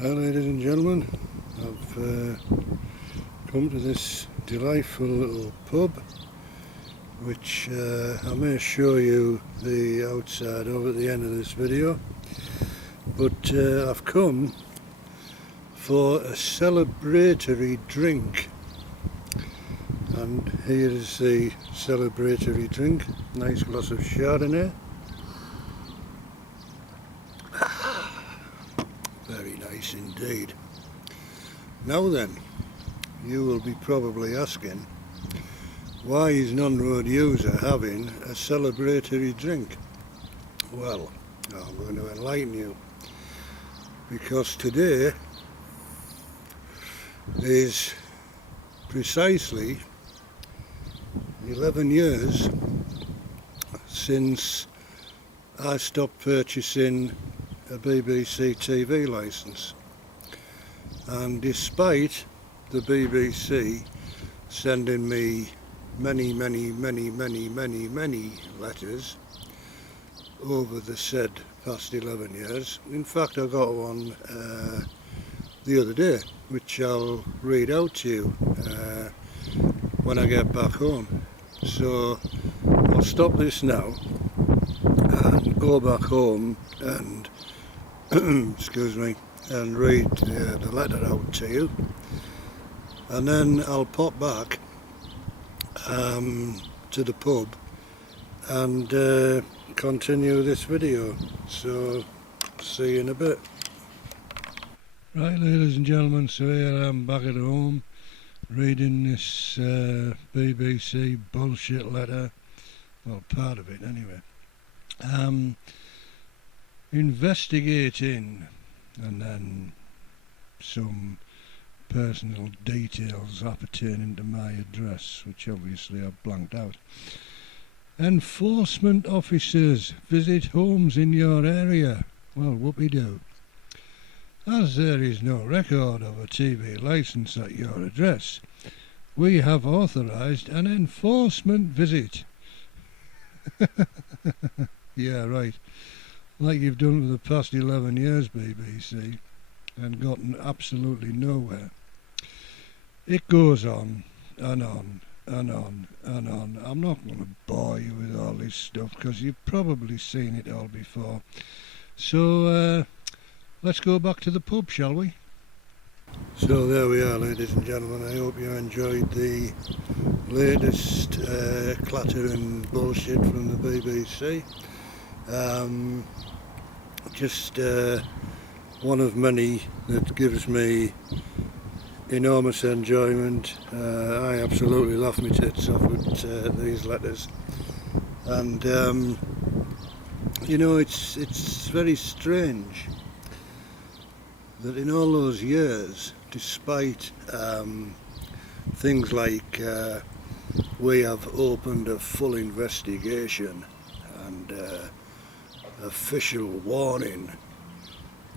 Hi ladies and gentlemen, I've come to this delightful little pub which I may show you the outside of at the end of this video, but I've come for a celebratory drink, and here is the celebratory drink. Nice glass of Chardonnay. Very nice indeed. Now then, you will be probably asking, why is non-road user having a celebratory drink? Well, I'm going to enlighten you, because today is precisely 11 years since I stopped purchasing a BBC TV licence, and despite the BBC sending me many letters over the said past 11 years, in fact I got one the other day which I'll read out to you when I get back home. So I'll stop this now and go back home and excuse me, and read the letter out to you, and then I'll pop back to the pub and continue this video. So see you in a bit. Right ladies and gentlemen, so here I'm back at home reading this BBC bullshit letter, well, part of it anyway. Investigating, and then some personal details appertaining to my address, which obviously I've blanked out. Enforcement officers visit homes in your area. Well, whoopee-doo. As there is no record of a TV licence at your address, we have authorised an enforcement visit. Yeah, right. Like you've done for the past 11 years, BBC, and gotten absolutely nowhere. It goes on and on and on and on. I'm not going to bore you with all this stuff because you've probably seen it all before. So let's go back to the pub, shall we? So there we are, ladies and gentlemen. I hope you enjoyed the latest clattering bullshit from the BBC. Just one of many that gives me enormous enjoyment. I absolutely laugh my tits off with these letters, and you know, it's very strange that in all those years, despite things like we have opened a full investigation and official warning,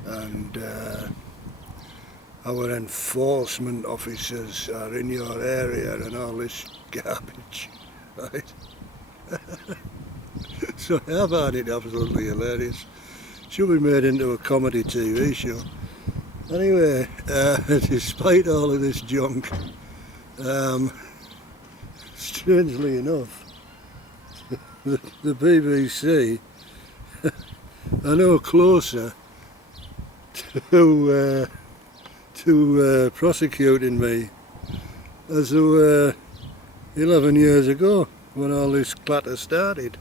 and our enforcement officers are in your area and all this garbage, right? So I find it absolutely hilarious. Should be made into a comedy TV show. Anyway, despite all of this junk, strangely enough, the BBC are no closer to prosecuting me as they were 11 years ago when all this clatter started.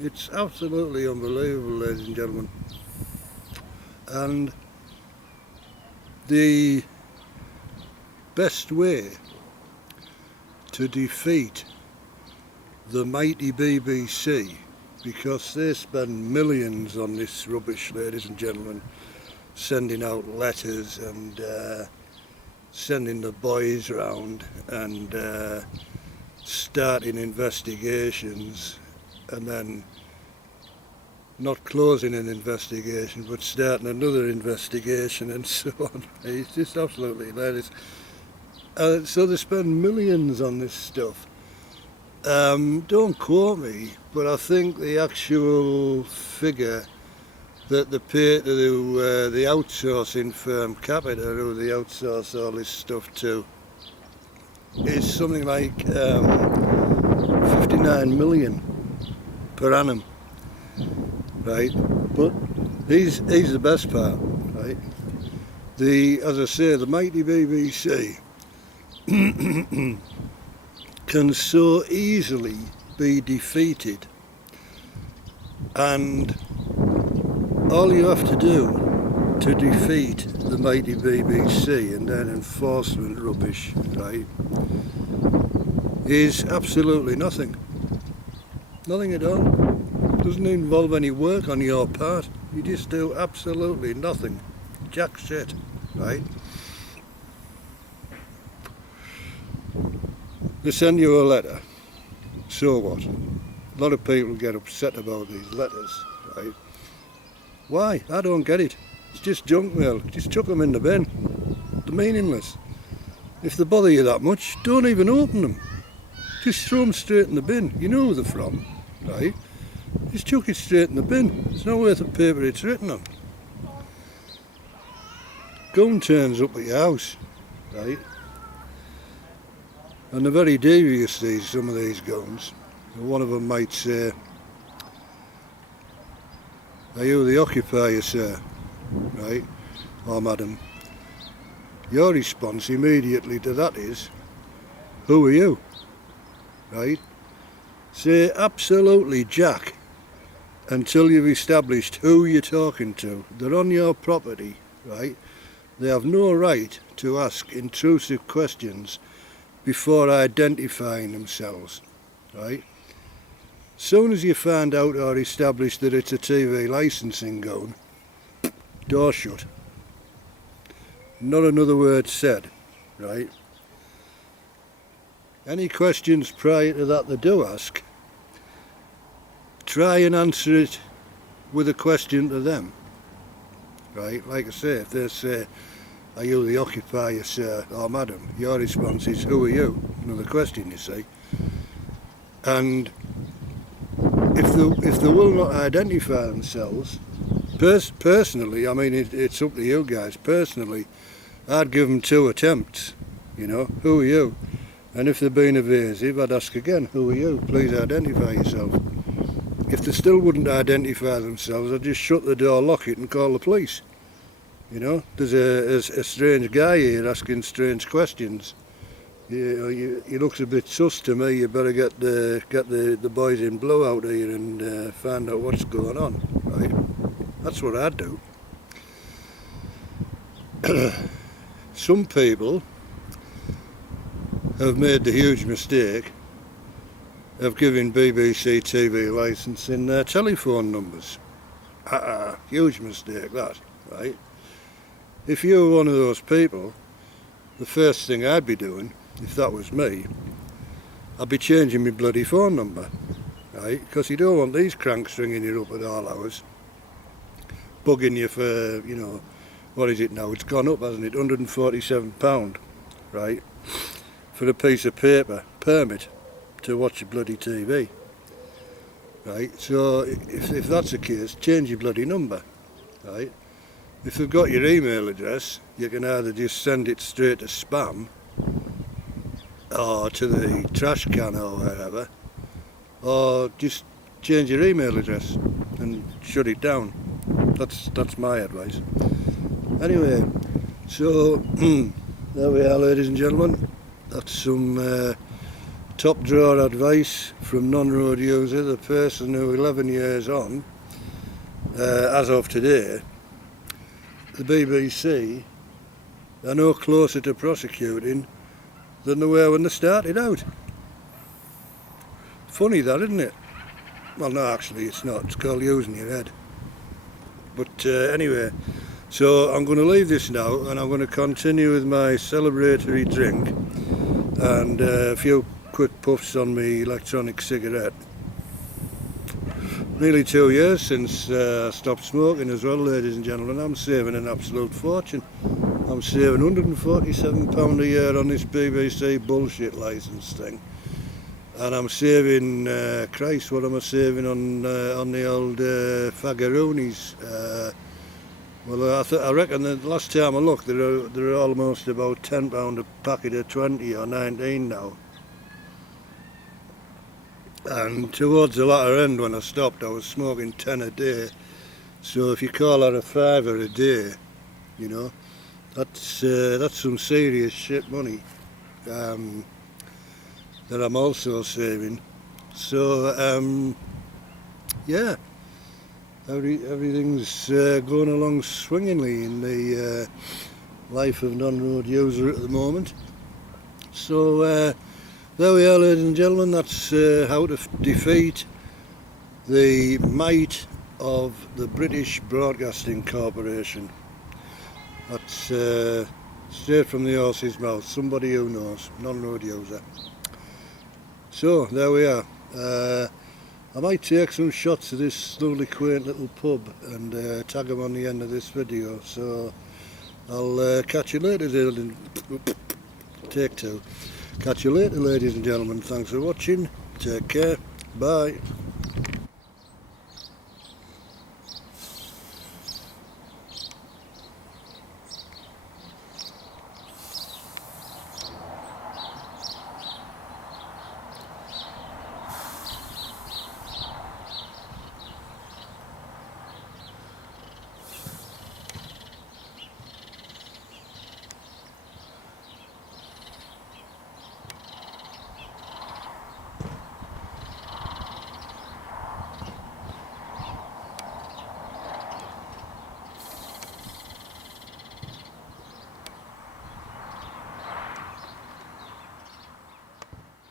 It's absolutely unbelievable, ladies and gentlemen. And the best way to defeat the mighty BBC, because they spend millions on this rubbish, ladies and gentlemen, sending out letters and sending the boys round and starting investigations, and then not closing an investigation but starting another investigation and so on. It's just absolutely hilarious. So they spend millions on this stuff. Don't quote me, but I think the actual figure that they pay to the outsourcing firm Capita, who they outsource all this stuff to, is something like 59 million per annum, right? But he's the best part, right? As I say, the mighty BBC can so easily be defeated, and all you have to do to defeat the mighty BBC and their enforcement rubbish, right, is absolutely nothing. Nothing at all. Doesn't involve any work on your part. You just do absolutely nothing. Jack shit, right? They send you a letter. So what? A lot of people get upset about these letters, right? Why? I don't get it. It's just junk mail. Just chuck them in the bin. They're meaningless. If they bother you that much, don't even open them. Just throw them straight in the bin. You know who they're from, right? Just chuck it straight in the bin. It's not worth the paper it's written on. Gun turns up at your house, right? And they're very devious, some of these guns. One of them might say, "Are you the occupier, sir?" Right? Or "Madam." Your response immediately to that is, "Who are you?" Right? Say absolutely jack until you've established who you're talking to. They're on your property, right? They have no right to ask intrusive questions before identifying themselves, right? Soon as you find out or establish that it's a TV licensing gun, door shut. Not another word said, right? Any questions prior to that they do ask, try and answer it with a question to them, right? Like I say, if they say, "Are you the occupier, sir or madam?" your response is, "Who are you?" Another question, you see. And if they will not identify themselves, personally, I mean, it's up to you guys. Personally, I'd give them 2 attempts, you know. "Who are you?" And if they're being evasive, I'd ask again, "Who are you? Please identify yourself." If they still wouldn't identify themselves, I'd just shut the door, lock it and call the police. You know, there's a strange guy here asking strange questions. He looks a bit sus to me. You better get the boys in blue out here and find out what's going on, right? That's what I'd do. Some people have made the huge mistake of giving BBC TV licensing their telephone numbers. Huge mistake that, right? If you were one of those people, the first thing I'd be doing, if that was me, I'd be changing my bloody phone number, right? Because you don't want these cranks ringing you up at all hours, bugging you for, you know, what is it now? It's gone up, hasn't it? £147, right? For a piece of paper, permit, to watch your bloody TV, right? So if that's the case, change your bloody number, right? If they've got your email address, you can either just send it straight to spam or to the trash can or wherever, or just change your email address and shut it down. That's my advice. Anyway, so there we are, ladies and gentlemen. That's some top drawer advice from non-road user, the person who 11 years on, as of today, the BBC are no closer to prosecuting than they were when they started out. Funny that, isn't it? Well, no, actually it's not. It's called using your head. But anyway, so I'm going to leave this now and I'm going to continue with my celebratory drink and a few quick puffs on my electronic cigarette. Nearly 2 years since I stopped smoking as well, ladies and gentlemen. I'm saving an absolute fortune. I'm saving £147 a year on this BBC bullshit licence thing. and I'm saving, Christ, what am I saving on the old faggaroonies? Well, I reckon the last time I looked, they're almost about £10 a packet of 20 or 19 now. And towards the latter end, when I stopped, I was smoking 10 a day. So if you call that a fiver a day, you know, that's some serious shit money that I'm also saving. So yeah, everything's going along swingingly in the life of non-road user at the moment. So there we are, ladies and gentlemen. That's how to defeat the might of the British Broadcasting Corporation. That's straight from the horse's mouth, somebody who knows, non-road user. So there we are. I might take some shots of this lovely quaint little pub and tag them on the end of this video. So I'll catch you later. Take two. Catch you later, ladies and gentlemen. Thanks for watching. Take care. Bye.